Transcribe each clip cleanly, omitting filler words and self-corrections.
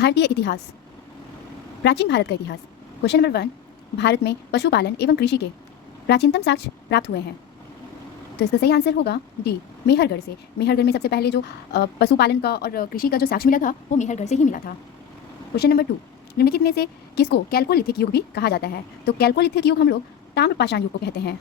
भारतीय इतिहास, प्राचीन भारत का इतिहास। क्वेश्चन नंबर 1, भारत में पशुपालन एवं कृषि के प्राचीनतम साक्ष्य प्राप्त हुए हैं। तो इसका सही आंसर होगा डी, मेहरगढ़ से। मेहरगढ़ में सबसे पहले जो पशुपालन का और कृषि का जो साक्ष्य मिला था वो मेहरगढ़ से ही मिला था। क्वेश्चन नंबर 2, निम्नलिखित में से किसको कैल्कोलिथिक युग भी कहा जाता है? तो कैल्कोलिथिक युग हम लोग ताम्रपाषाण युग को कहते हैं।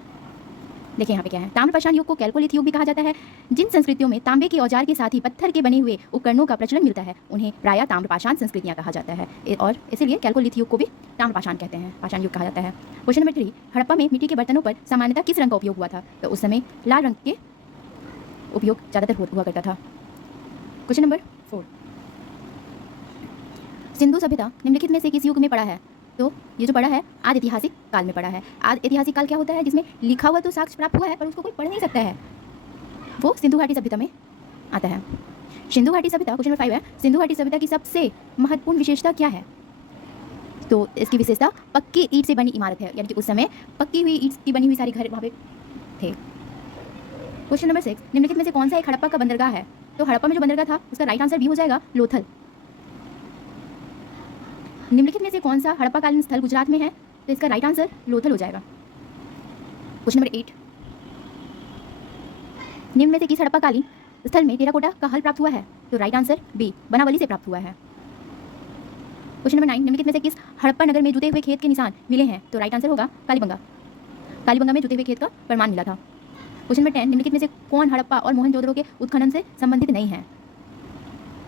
देखिए यहाँ पे क्या है, ताम्रपाषाण युग को कैल्कोलिथिक युग भी कहा जाता है। जिन संस्कृतियों में तांबे के औजार के साथ ही पत्थर के बने हुए उपकरणों का प्रचलन मिलता है उन्हें प्रायः ताम्रपाषाण संस्कृतियाँ कहा जाता है, और इसीलिए कैल्कोलिथिक युग को भी ताम्रपाषाण कहते हैं, पाषाण युग कहा जाता है। क्वेश्चन नंबर 3, हड़प्पा में मिट्टी के बर्तनों पर सामान्यतः किस रंग का उपयोग हुआ था? तो उस समय लाल रंग के उपयोग ज़्यादातर हुआ करता था। क्वेश्चन नंबर 4, सिंधु सभ्यता निम्नलिखित में से किस युग में पड़ा है? तो ये जो पड़ा है आदि ऐतिहासिक काल में पड़ा है। आदि ऐतिहासिक काल क्या होता है? जिसमें लिखा हुआ तो साक्ष्य प्राप्त हुआ है पर उसको कोई पढ़ नहीं सकता है, वो सिंधु घाटी सभ्यता में आता है। सिंधु घाटी सभ्यता, क्वेश्चन नंबर 5 है, सिंधु घाटी सभ्यता की सबसे महत्वपूर्ण विशेषता क्या है? तो इसकी विशेषता पक्की ईंट से बनी इमारत है, यानी कि उस समय पक्की हुई ईंट की बनी हुई सारी घर वहाँ पे थे। क्वेश्चन नंबर 6, निम्नलिखित में से कौन सा एक हड़प्पा का बंदरगाह है? तो हड़प्पा में जो बंदरगाह था उसका राइट आंसर भी हो जाएगा लोथल। निम्नलिखित में से कौन सा हड़प्पाकालीन स्थल गुजरात में है? तो इसका राइट आंसर लोथल हो जाएगा। क्वेश्चन नंबर 8, निम्न में से किस हड़प्पाकालीन स्थल में टेराकोटा का हल प्राप्त हुआ है? तो राइट आंसर बी, बनावली से प्राप्त हुआ है। क्वेश्चन नंबर 9, निम्नलिखित में से किस हड़प्पा नगर में जुते हुए खेत के निशान मिले हैं? तो राइट आंसर होगा कालीबंगा। कालीबंगा में जुते हुए खेत का प्रमाण मिला था। क्वेश्चन नंबर 10, निम्नलिखित में से कौन हड़प्पा और मोहनजोदड़ो के उत्खनन से संबंधित नहीं है?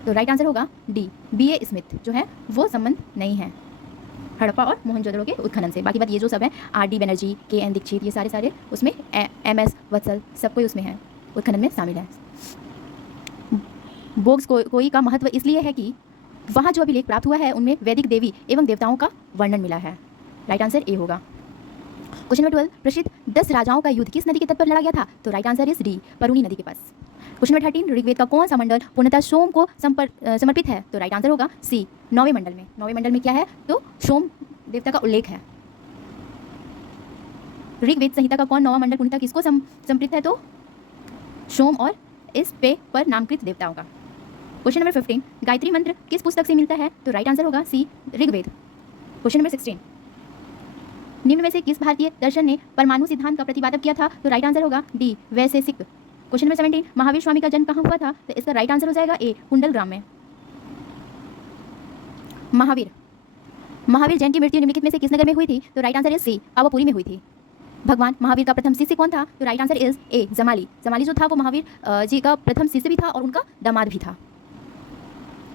तो राइट आंसर होगा डी, बी.ए. स्मिथ जो है वो संबंध नहीं है हड़प्पा और मोहनजोदड़ो के उत्खनन से। बाकी बात ये जो सब है आर.डी. बनर्जी, के.एन. दीक्षित, ये सारे उसमें एम.एस. वत्सल सब कोई उसमें है, उत्खनन में शामिल है। बोग्स कोई का महत्व इसलिए है कि वहाँ जो अभिलेख प्राप्त हुआ है उनमें वैदिक देवी एवं देवताओं का वर्णन मिला है। राइट आंसर ए होगा। क्वेश्चन नंबर 12, प्रसिद्ध 10 राजाओं का युद्ध किस नदी के तट पर लड़ा गया था? तो राइट आंसर इज डी, परुनी नदी के पास। क्वेश्चन नंबर 13, ऋग्वेद का कौन सा मंडल पूर्णतः सोम को समर्पित है? तो राइट आंसर होगा सी, 9वें मंडल में। 9वें मंडल में क्या है? तो सोम देवता का उल्लेख है। ऋग्वेद संहिता का कौन 9वां मंडल पूर्णतः किसको समर्पित है? तो सोम और इस पे पर नामकृत देवताओं का। क्वेश्चन नंबर 15, गायत्री मंत्र किस पुस्तक से मिलता है? तो राइट आंसर होगा सी, ऋग्वेद। क्वेश्चन नंबर 16, निम्न में से किस भारतीय दर्शन ने परमाणु सिद्धांत का प्रतिपादन किया था? तो राइट आंसर होगा डी, वैशेषिक। क्वेश्चन नंबर 17, महावीर स्वामी का जन्म कहाँ हुआ था? तो इसका राइट आंसर हो जाएगा ए, कुंडलग्राम में। महावीर जैन की मृत्यु निम्नलिखित में से किस नगर में हुई थी? तो right answer is C, Pawapuri में हुई थी। भगवान महावीर का प्रथम शिष्य कौन था? तो राइट आंसर इज ए, जमाली। जमाली जो था वो महावीर जी का प्रथम शिष्य भी था और उनका दामाद भी था।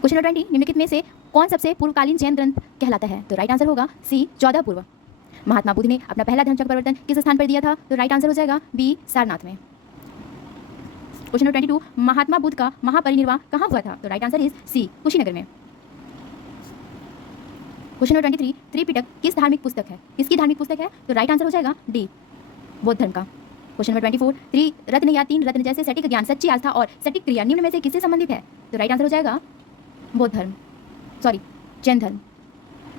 क्वेश्चन नंबर 20, निम्नलिखित में से कौन सबसे पूर्वकालीन जैन ग्रंथ कहलाता है? तो राइट आंसर होगा सी, 14 पूर्व। महात्मा बुद्ध ने अपना पहला धर्म चक्र परिवर्तन किस स्थान पर दिया था? तो राइट आंसर हो जाएगा बी, सारनाथ में। क्वेश्चन नंबर 22, महात्मा बुद्ध का महापरिनिर्वाण कहाँ हुआ था? तो right answer is C, Kushinagar में। क्वेश्चन नंबर 23, त्रिपिटक किस धार्मिक पुस्तक है? किसकी धार्मिक पुस्तक है? तो राइट आंसर हो जाएगा डी, बौद्ध धर्म का। क्वेश्चन नंबर 24, त्रिरत्न या 3 रत्न जैसे सटीक ज्ञान, सच्ची आस्था और सटीक क्रिया निम्न में से किससे संबंधित है? तो राइट आंसर हो जाएगा बौद्ध धर्म, जैन धर्म।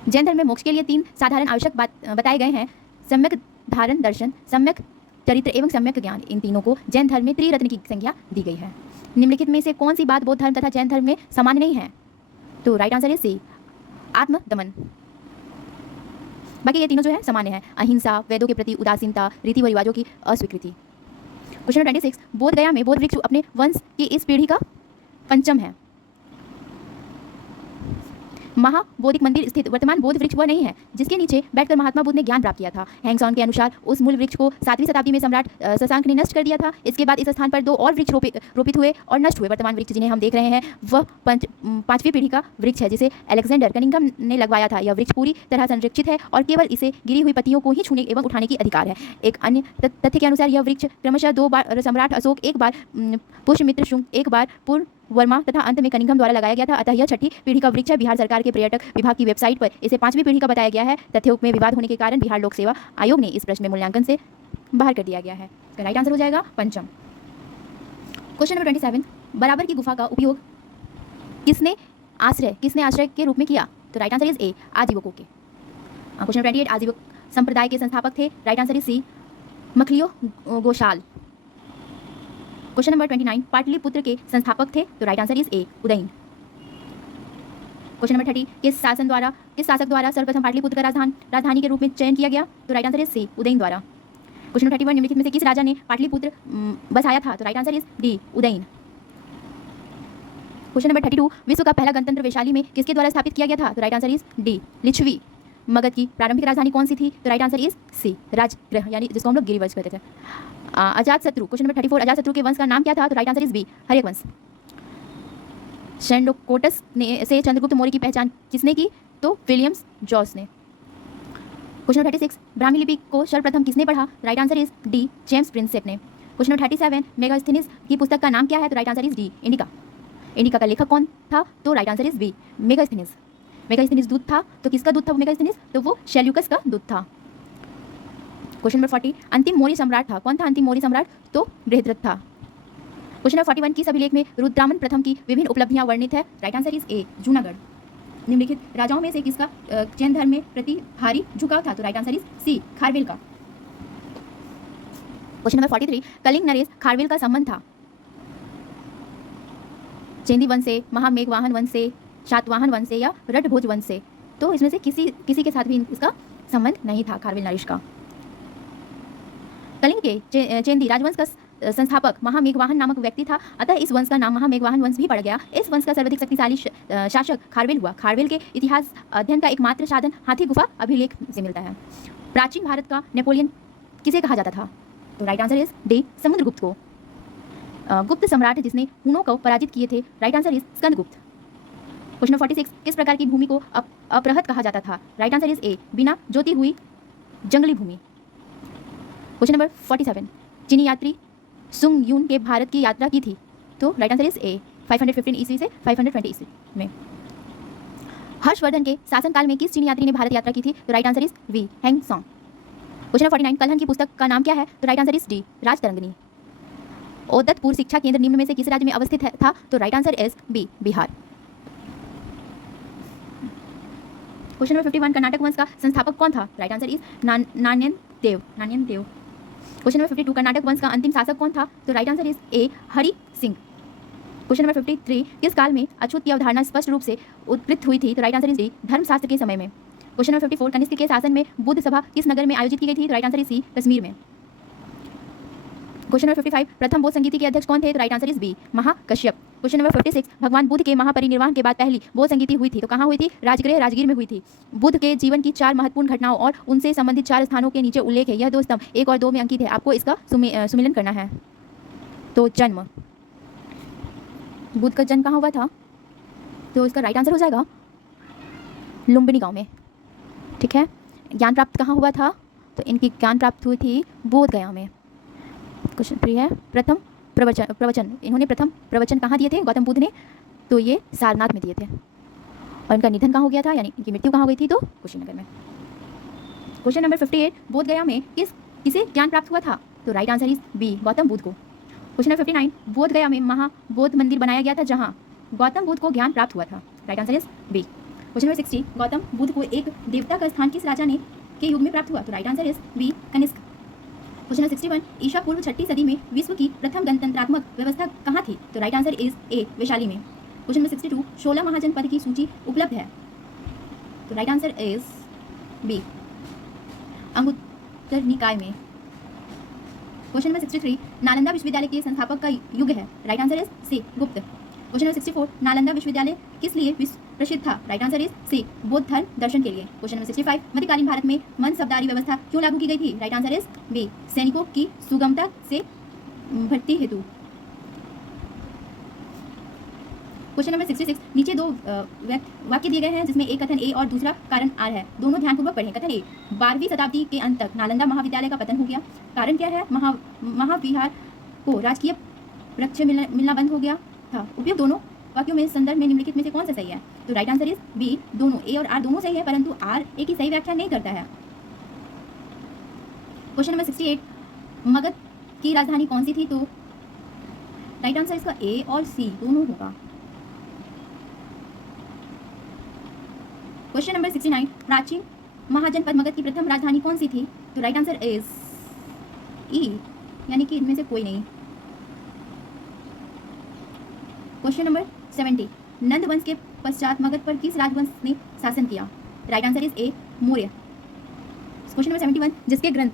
जैन धर्म में मोक्ष के लिए 3 साधारण आवश्यक बताए गए हैं, सम्यक धारण दर्शन, सम्यक चरित्र एवं सम्यक ज्ञान। इन तीनों को जैन धर्म में त्रिरत्न की संज्ञा दी गई है। निम्नलिखित में से कौन सी बात बौद्ध धर्म तथा जैन धर्म में समान नहीं है? तो राइट आंसर इज सी, आत्मदमन। बाकी ये तीनों जो है सामान्य है, अहिंसा, वेदों के प्रति उदासीनता, रीति व रिवाजों की अस्वीकृति। क्वेश्चन नंबर 26, बोध गया में बोध वृक्ष अपने वंश की इस पीढ़ी का पंचम है। महाबोधिक मंदिर स्थित वर्तमान बोध वृक्ष वह नहीं है जिसके नीचे बैठकर महात्मा बुद्ध ने ज्ञान प्राप्त किया था। हैंगसॉन के अनुसार उस मूल वृक्ष को 7वीं शताब्दी में सम्राट शशांक ने नष्ट कर दिया था। इसके बाद इस स्थान पर 2 और वृक्ष रोपित हुए और नष्ट हुए। वर्तमान वृक्ष जिन्हें हम देख रहे हैं वह 5वीं पीढ़ी का वृक्ष है जिसे अलेक्जेंडर कनिंघम ने लगवाया था। यह वृक्ष पूरी तरह संरक्षित है और केवल इसे गिरी हुई पत्तियों को ही छूने एवं उठाने की अधिकार है। एक अन्य तथ्य के अनुसार यह वृक्ष क्रमशः 2 बार सम्राट अशोक, एक बार पुष्यमित्र शुंग, एक बार पूर्व वर्मा तथा अंत में कनिंघम द्वारा लगाया गया था। अतः यह 6ठी पीढ़ी का वृक्ष है। बिहार सरकार के पर्यटक विभाग की वेबसाइट पर इसे 5वीं पीढ़ी का बताया गया है। तथ्यों में विवाद होने के कारण बिहार लोक सेवा आयोग ने इस प्रश्न में मूल्यांकन से बाहर कर दिया गया है। राइट आंसर हो जाएगा पंचम। क्वेश्चन नंबर 27, बराबर की गुफा का उपयोग किसने आश्रय के रूप में किया? तो राइट आंसर इज ए, आजीवकों के। क्वेश्चन नंबर 28, आजीवक संप्रदाय के संस्थापक थे। Right answer is C, Makhaliyo Goshal. Question number 29, Pataliputra के संस्थापक थे। तो right answer is A, Udayan. Question number 30, किस शासक द्वारा सर्वप्रथम पाटलिपुत्र का राजधानी के रूप में चयन किया गया? तो right answer is C, Udayan द्वारा। क्वेश्चन नंबर 31, निम्नलिखित में से किस राजा ने पाटलिपुत्र बसाया था? तो right answer is D, Udayan. Question number 32, विश्व का पहला गणतंत्र वैशाली में किसके द्वारा स्थापित किया गया था? तो right answer is D, Lichchhavi. Magadh की प्रारंभिक राजधानी कौन सी थी? तो right answer is C, Rajgriha, यानी जिसको हम लोग गिरिवंश कहते थे। अजातशत्रु, क्वेश्चन नंबर 34, अजातशत्रु के वंश का नाम क्या था? तो right answer is B, Haryak वंश। शेंडोकोटस ने से चंद्रगुप्त मौर्य की पहचान किसने की? तो विलियम्स जॉस ने। क्वेश्चन नंबर 36, ब्राह्मी लिपि को सर्वप्रथम किसने पढ़ा? Right answer is D, James Prinsep ने। क्वेश्चन नंबर 37, मेगास्थनीज की पुस्तक का नाम क्या है? तो right answer is D, Indica. Indica का लेखक कौन था? तो right answer is B, Megasthenes. Megasthenes दूत था, तो किसका दूत था वो मेगास्थनीज? तो वो शेल्यूकस का दूत था। क्वेश्चन नंबर 40, अंतिम मौर्य सम्राट था, कौन था अंतिम मौर्य सम्राट? तो बृहद्रथ था। क्वेश्चन नंबर 41, किस अभिलेख में रुद्रामन प्रथम की विभिन्न उपलब्धियां वर्णित है? राइट आंसर इज ए, जूनागढ़। निम्नलिखित राजाओं में से किसका जैन धर्म में प्रति भारी झुकाव था? तो right answer is C, Kharavela का। क्वेश्चन नंबर 43, कलिंग नरेश खारवेल का संबंध था चेंदी वंश से, महामेघवाहन वंश से, शातवाहन वंश से या रटभोज वंश से? तो इसमें से किसी के साथ भी इसका संबंध नहीं था खारवेल नरेश का। कलिंग के चेंदी राजवंश का संस्थापक महामेघवाहन नामक व्यक्ति था, अतः इस वंश का नाम महामेघवाहन वंश भी पड़ गया। इस वंश का सर्वाधिक शक्तिशाली शासक खारवेल हुआ। खारवेल के इतिहास अध्ययन का एकमात्र साधन हाथी गुफा अभिलेख से मिलता है। प्राचीन भारत का नेपोलियन किसे कहा जाता था? तो right answer is D, Samudragupta को। गुप्त सम्राट जिसने हुनों को पराजित किए थे? Right answer is Skandagupta. Question number 46, किस प्रकार की भूमि को अपरहत कहा जाता था? राइट आंसर इज ए, बिना जोती हुई जंगली भूमि। क्वेश्चन नंबर 47, चीनी यात्री सुंग यून के भारत की यात्रा की थी? तो राइट आंसर इज ए, 515 ईस्वी से 520 ईस्वी में। हर्षवर्धन के शासनकाल में किस चीनी यात्री ने भारत यात्रा की थी? तो right answer is B, Hiuen Tsang. Question number 49, Kalhan की पुस्तक का नाम क्या है? तो right answer is D, Rajatarangini. Odantapur शिक्षा केंद्र निम्न में से किस राज्य में अवस्थित था? तो right answer is B, Bihar. Question number 51, Karnataka वंश का संस्थापक कौन था? Right answer is Nanyan Dev. Question number 52, Karnataka वंश का अंतिम शासक कौन था? तो right answer is A, Hari Singh. Question number 53, किस काल में अछूत की अवधारणा स्पष्ट रूप से उत्पन्न हुई थी? तो राइट आंसर इज डी, धर्मशास्त्र के समय में। क्वेश्चन नंबर 54, कनिष्क के शासन में बुद्ध सभा किस नगर में आयोजित की गई थी? तो right answer is C, Kashmir में। क्वेश्चन नंबर 55, प्रथम बौद्ध संगीति के अध्यक्ष कौन थे? तो right answer is B, Mahakashyap. Question number 56, भगवान बुद्ध के महापरिनिर्वाण के बाद पहली बौद्ध संगीति हुई थी, तो कहाँ हुई थी? राजगृह राजगीर में हुई थी। बुद्ध के जीवन की 4 महत्वपूर्ण घटनाओं और उनसे संबंधित 4 स्थानों के नीचे उल्लेख है। यह 2 स्तंभ 1 और 2 में अंकित है, आपको इसका सुमिलन करना है। तो जन्म, बुद्ध का जन्म कहाँ हुआ था? तो इसका राइट आंसर हो जाएगा लुम्बिनी गाँव में, ठीक है। ज्ञान प्राप्त कहाँ हुआ था? तो इनकी ज्ञान प्राप्त हुई थी बोध गया में। क्वेश्चन 3 है, प्रथम प्रवचन इन्होंने प्रथम प्रवचन कहाँ दिए थे गौतम बुद्ध ने? तो ये सारनाथ में दिए थे। और इनका निधन कहाँ हो गया था, यानी इनकी मृत्यु कहाँ हुई थी? तो कुशीनगर में। क्वेश्चन नंबर 58, बोध गया में किसे ज्ञान प्राप्त हुआ था? तो right answer is B, Gautam Buddha को। क्वेश्चन नंबर 59, बोध गया में महाबोध मंदिर बनाया गया था जहाँ गौतम बुद्ध को ज्ञान प्राप्त हुआ था। Right answer is B. Question number 60, Gautam Buddha को एक देवता का स्थान किस राजा ने के युग में प्राप्त हुआ? तो right answer is B, Kanishka. Question number 61, ईसा पूर्व 6वीं सदी में विश्व की प्रथम गणतंत्रात्मक व्यवस्था कहाँ थी? तो right answer is A, Vaishali में। क्वेश्चन नंबर 62, 16 महाजनपद की सूची उपलब्ध है? तो right answer is B, Anguttara Nikaya में। क्वेश्चन नंबर 63, नालंदा विश्वविद्यालय के संस्थापक का युग है? राइट आंसर इज सी, गुप्त। क्वेश्चन नंबर 64, नालंदा विश्वविद्यालय किस लिए प्रसिद्ध था? राइट आंसर इज सी, बौद्ध धर्म दर्शन के लिए। क्वेश्चन नंबर 65, मध्यकालीन भारत में मनसबदारी व्यवस्था क्यों लागू की गई थी? राइट आंसर इज बी, सैनिकों की सुगमता से भर्ती हेतु। क्वेश्चन नंबर 66, नीचे 2 वाक्य दिए गए हैं जिसमें एक कथन ए और दूसरा कारण आर है, दोनों ध्यानपूर्वक पढ़ें। कथन ए, 12वीं शताब्दी के अंत तक नालंदा महाविद्यालय का पतन हो गया। कारण क्या है? महाविहार को राजकीय वृक्ष मिलना बंद हो गया था। उपयुक्त दोनों वाक्यों में संदर्भ में निम्नलिखित में से कौन सा सही है? तो राइट आंसर इज बी, दोनों। ए और आर दोनों सही है, परंतु आर ए की सही व्याख्या नहीं करता है। क्वेश्चन नंबर 68, मगध की राजधानी कौन सी थी? तो राइट आंसर इसका ए और सी दोनों होगा। क्वेश्चन नंबर 69, प्राचीन महाजनपद मगध की प्रथम राजधानी कौन सी थी? तो राइट आंसर इज ई, यानी कि इनमें से कोई नहीं। क्वेश्चन नंबर 70, नंद वंश के पश्चात मगध पर किस राजवंश ने शासन किया? Right answer is A, Maurya. Question number 71, जिसके ग्रंथ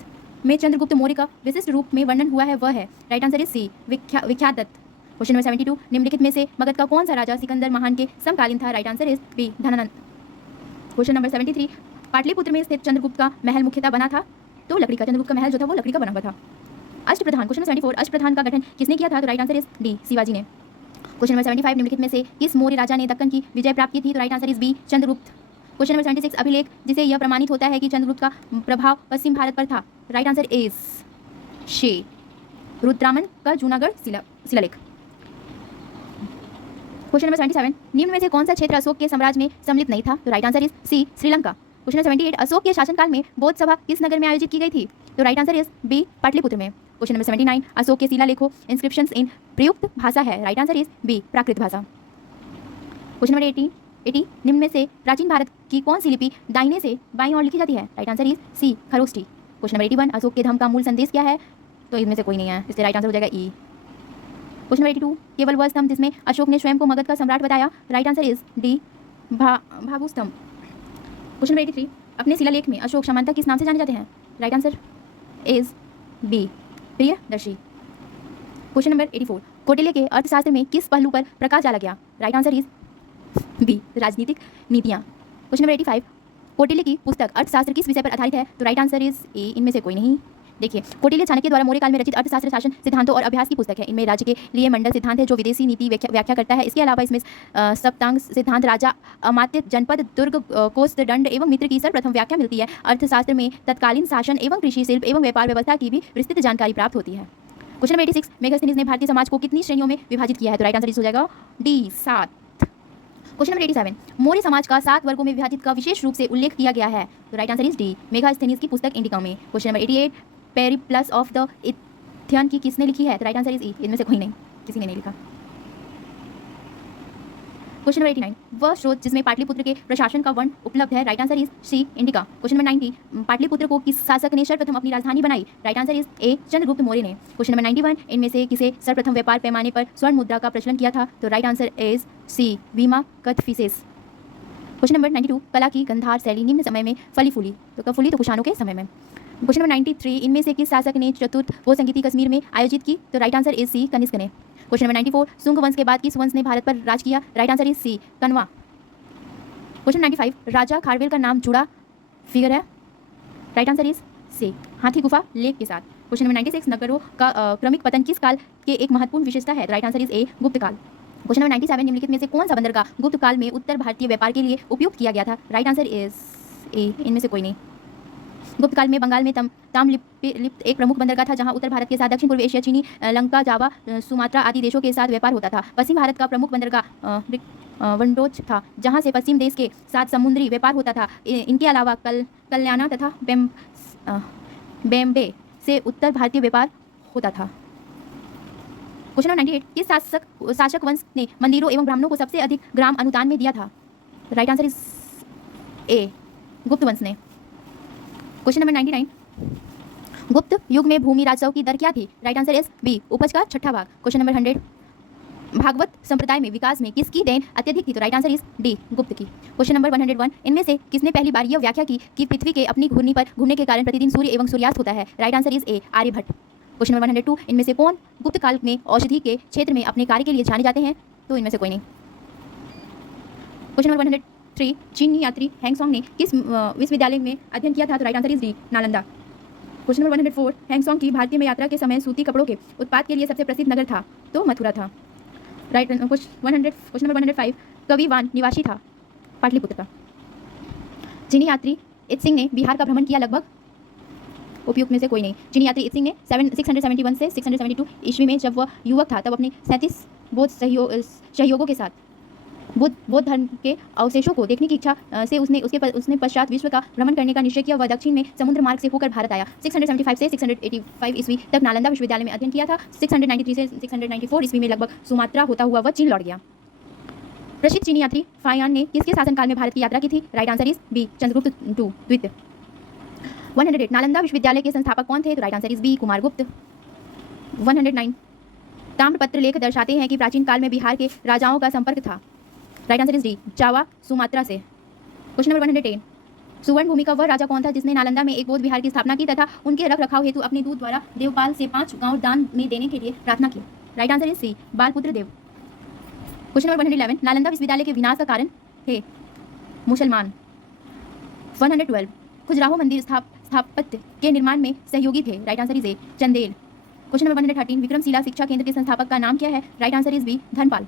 में चंद्रगुप्त मौर्य का विशिष्ट रूप में वर्णन हुआ है वह है? राइट आंसर इज सी, विख्यात दत्त। क्वेश्चन नंबर 72, निम्नलिखित में से मगध का कौन सा राजा सिकंदर महान के समकालीन था? Right answer is B, Dhanananda. Question number 73, Pataliputra में स्थित चंद्रगुप्त का महल मुख्यतः बना था तो लकड़ी का, चंद्रगुप्त का महल जो था वो लकड़ी का बना हुआ था। अष्टप्रधान, क्वेश्चन 74, अष्टप्रधान का गठन किसने किया था? तो right answer is D, Shivaji ने। क्वेश्चन नंबर 75, निम्नलिखित में से किस मौर्य राजा ने दक्कन की विजय प्राप्त की थी? तो right answer is B, Chandragupta. Question number 76, अभिलेख जिसे यह प्रमाणित होता है कि चंद्रगुप्त का प्रभाव पश्चिम भारत पर था? राइट आंसर इज शे, रुद्रामन का जूनागढ़ शिलालेख। क्वेश्चन नंबर 77, निम्न में से कौन सा क्षेत्र अशोक के साम्राज्य में सम्मिलित नहीं था? तो right answer is C, Sri Lanka. Question number 78, Ashoka के शासनकाल में बौद्ध सभा किस नगर में आयोजित की गई थी? तो right answer is B, Pataliputra में। क्वेश्चन नंबर 79, अशोक के शिलालेखों इंस्क्रिप्शंस इन प्रयुक्त भाषा है? राइट आंसर इज बी, प्राकृत भाषा। क्वेश्चन नंबर 80, निम्न में से प्राचीन भारत की कौन सी लिपि दाहिने से बाईं ओर लिखी जाती है? Right answer is C, Kharosthi. Question number 81, Ashoka के धम्म का मूल संदेश क्या है? तो इनमें से कोई नहीं है, इसलिए राइट आंसर हो जाएगा ई। क्वेश्चन नंबर 82, केवल वह स्तंभ जिसमें अशोक ने स्वयं को मगध का सम्राट बताया? राइट आंसर इज डी, भाभू स्तंभ। क्वेश्चन नंबर 83, अपने शिलालेख में अशोक सामान्यतः किस नाम से जाने जाते हैं? Right answer is B, Priyadarshi. Question number 84, Kautilya के अर्थशास्त्र में किस पहलू पर प्रकाश डाला गया? राइट आंसर इज बी, राजनीतिक नीतियाँ। क्वेश्चन नंबर 85, कौटिल्य की पुस्तक अर्थशास्त्र किस विषय पर आधारित है? तो राइट आंसर इज ए, इनमें से कोई नहीं। देखिए, कौटिल्य चाणक्य द्वारा मौर्य काल में रचित अर्थशास्त्र शासन सिद्धांतों और अभ्यास की पुस्तक है। इनमें राज्य के लिए मंडल सिद्धांत है जो विदेशी नीति व्याख्या करता है। इसके अलावा इसमें सप्तांग सिद्धांत, राजा, अमात्य, जनपद, दुर्ग, कोष्ठ, दंड एवं मित्र की सर्वप्रथम व्याख्या मिलती है। अर्थशास्त्र में तत्कालीन शासन एवं कृषि, शिल्प एवं व्यापार व्यवस्था की भी विस्तृत जानकारी प्राप्त होती है। क्वेश्चन नंबर 86, मेगास्थनीज ने भारतीय समाज को कितनी श्रेणियों में विभाजित किया है? तो राइट आंसर हो जाएगा डी, 7। क्वेश्चन नंबर 87, मौर्य समाज का 7 वर्गों में विभाजित का विशेष रूप से उल्लेख किया गया है? तो right answer is D, Megasthenes की पुस्तक इंडिका में। Question number 88, Periplus of the Erythraean की किसने लिखी है? तो राइट आंसर इज ई, इनमें से कोई नहीं, किसी ने नहीं लिखा। क्वेश्चन नंबर 89, वह स्रोत जिसमें पाटलिपुत्र के प्रशासन का वर्णन उपलब्ध है? Right answer is C, Indica. Question number 90, Pataliputra को किस शासक ने सर्वप्रथम अपनी राजधानी बनाई? Right answer is A, Chandragupta Maurya ने। क्वेश्चन नंबर 91, इनमें से किसे सर्वप्रथम व्यापार पैमाने पर स्वर्ण मुद्रा का प्रचलन किया था? तो राइट आंसर इज सी, वीमा कथफिसेस। क्वेश्चन नंबर 92, कला की गंधार शैली निम्न समय में फली फूली? तो कब फूली? तो कुषाणों के समय में। क्वेश्चन नंबर 93, इनमें से किस शासक ने चतुर्थ भोज संगीति कश्मीर में आयोजित की? तो right answer is C, Kanishka ने। क्वेश्चन नंबर 94, शुंग वंश के बाद किस वंश ने भारत पर राज किया? Right answer is C, Kanva. Question 95, राजा खारवेल का नाम जुड़ा फिगर है? राइट आंसर इज सी, हाथी गुफा लेक के साथ। क्वेश्चन नंबर 96, नगरों का क्रमिक पतन किस काल के एक महत्वपूर्ण विशेषता है? राइट आंसर इज ए, गुप्त काल। क्वेश्चन नंबर 97, निम्नलिखित में से कौन सा बंदरगाह गुप्त काल में उत्तर भारतीय व्यापार के लिए उपयुक्त किया गया था? राइट आंसर इज ए, इनमें से कोई नहीं। गुप्त काल में बंगाल में ताम्रलिप्त एक प्रमुख बंदरगाह था जहां उत्तर भारत के साथ दक्षिण पूर्व एशिया, चीनी, लंका, जावा, सुमात्रा आदि देशों के साथ व्यापार होता था। पश्चिम भारत का प्रमुख बंदरगाह वंडोज था जहां से पश्चिम देश के साथ समुद्री व्यापार होता था। इनके अलावा कल्याणा तथा बेम्बे से उत्तर भारतीय व्यापार होता था। क्वेश्चन नंबर 98, किस शासक वंश ने मंदिरों एवं ब्राह्मणों को सबसे अधिक ग्राम अनुदान में दिया था? राइट आंसर इज ए, गुप्त वंश ने। क्वेश्चन नंबर 99, गुप्त युग में भूमि राजस्व की दर क्या थी? राइट आंसर इज बी, उपज का 6ठा भाग। क्वेश्चन नंबर 100, भागवत संप्रदाय में विकास में किसकी देन अत्यधिक थी? तो राइट आंसर इज डी, गुप्त की। क्वेश्चन नंबर 101, इनमें से किसने पहली बार यह व्याख्या की कि पृथ्वी के अपनी घूर्णी पर घूमने के कारण प्रतिदिन सूर्य एवं सूर्यास्त होता है? Right answer is A, Aryabhatta. Question number 102, इनमें से कौन गुप्त काल में औषधि के क्षेत्र में अपने कार्य के लिए जाने जाते हैं? तो इनमें से कोई नहीं। क्वेश्चन नंबर 103, चीनी यात्री हैंगसोंग ने किस विश्वविद्यालय में अध्ययन किया था? तो right answer is D, Nalanda. Question number 104, हैंगसोंग की भारतीय में यात्रा के समय सूती कपड़ों के उत्पाद के लिए सबसे प्रसिद्ध नगर था? तो मथुरा था। राइट। क्वेश्चन नंबर 105, कवि वान निवासी था? पाटलिपुत्र का। चीनी यात्री इत्सिंग ने बिहार का भ्रमण किया लगभग? उपयुक्त में से कोई नहीं। चीनी यात्री इत्सिंग ने 671 से 672 ईस्वी में जब वह युवक था तब अपने 37 बौद्ध सहयोगों के साथ बौद्ध धर्म के अवशेषों को देखने की इच्छा से उसने पश्चात विश्व का भ्रमण करने का निश्चय किया। वह दक्षिण में समुद्र मार्ग से होकर भारत आया। 675 से 685 ईस्वी तक नालंदा विश्वविद्यालय में अध्ययन किया था। 693 से 694 ईस्वी में लगभग सुमात्रा होता हुआ वह चीन लौट गया। प्रसिद्ध चीनी यात्री फायान ने किसके शासनकाल में भारत की यात्रा की थी? Right answer is B, Chandragupta द्वितीय। 108, नालंदा विश्वविद्यालय के संस्थापक कौन थे? तो right answer is B, Kumaragupta. 109, ताम्रपत्र लेख दर्शाते हैं कि प्राचीन काल में बिहार के राजाओं का संपर्क था? Right answer is D, Java Sumatra से। क्वेश्चन नंबर 110, सुवर्ण भूमि का वह राजा कौन था जिसने नालंदा में एक बौद्ध विहार की स्थापना की तथा उनके रख रखाव हेतु अपने दूत द्वारा देवपाल से 5 गांव दान में देने के लिए प्रार्थना की? Right answer is C, Balaputra Dev. Question number 111, Nalanda विश्वविद्यालय के विनाश का कारण है मुसलमान। 112, खजुराहो मंदिर स्थापत्य के निर्माण में सहयोगी थे? Right answer is A, Chandel. Question number 113, Vikramshila शिक्षा केंद्र के संस्थापक का नाम क्या है? Right answer is B, Dhanpal.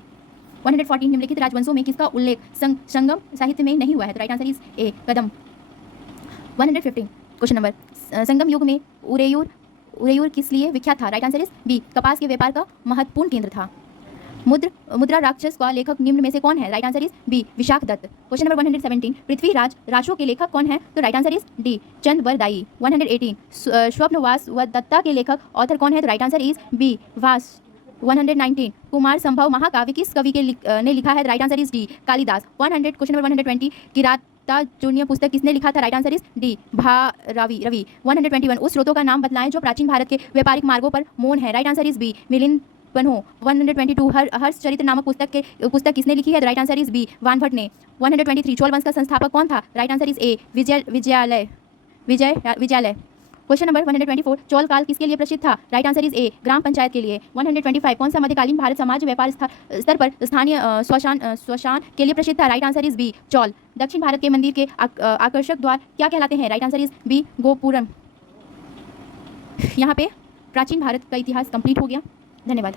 114, निम्नलिखित राजवंशों में किसका उल्लेख संगम साहित्य में नहीं हुआ है? Right answer is A, Kadam. 115, question number, Sangam युग में उरेयूर किस लिए विख्यात था? राइट आंसर इज बी, कपास के व्यापार का महत्वपूर्ण केंद्र था। मुद्रा राक्षस का लेखक निम्न में से कौन है? Right answer is B, Vishakha Datta. Question number 117, Prithviraj Raso के लेखक कौन है? तो right answer is D, Chandbardai. 118, Swapnavasavadatta के लेखक ऑथर कौन है? तो राइट आंसर इज बी, वास। 119, कुमार संभव महाकाव्य किस कवि के ने लिखा है? Right answer is D, Kalidas. 100, question number 120, Kiratarjuniya पुस्तक किसने लिखा था? Right answer is D, Ravi. 121, उस स्रोतों का नाम बतलाएं जो प्राचीन भारत के व्यापारिक मार्गों पर मौन है? Right answer is B, Milind Panho. 122, Harsh Charitra नामक पुस्तक किसने लिखी है? Right answer is B, Vanbhatt ने। 123, चोल वंश का संस्थापक कौन था? Right answer is A, Vijayalaya. Question number 124, Chola काल किसके लिए प्रसिद्ध था? राइट आंसर इज ए, ग्राम पंचायत के लिए। 125, कौन सा मध्यकालीन भारत समाज व्यापार स्तर पर स्थानीय श्मशान के लिए प्रसिद्ध था? राइट आंसर इज बी, चौल। दक्षिण भारत के मंदिर के आकर्षक द्वार क्या कहलाते हैं? Right answer is B, gopuram. यहाँ पे प्राचीन भारत का इतिहास कंप्लीट हो गया। धन्यवाद।